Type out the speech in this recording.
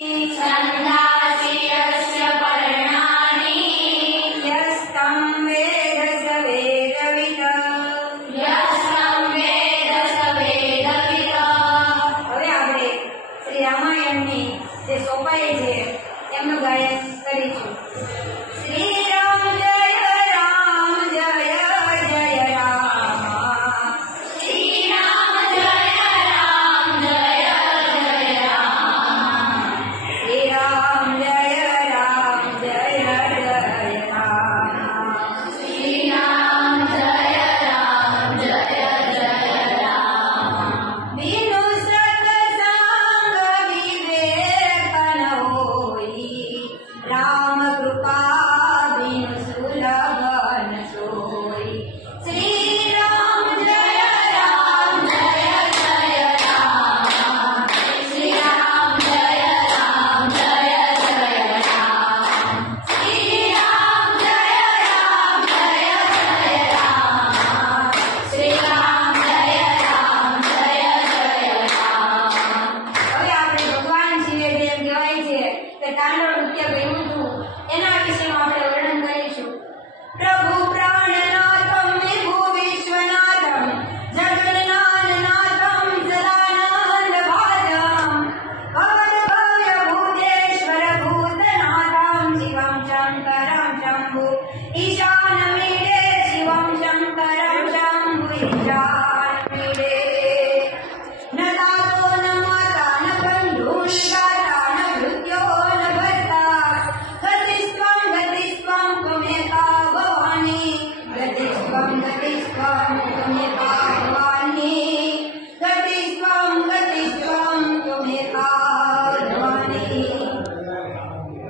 छन्दांसि यस्य पर्णानि यस्तं वेद स वेदवित् यस्तं वेद स वेदवित्। હવે આપણે શ્રી રામાયણની જે સોપાઈ છે એમનું ગાયન કરીશું।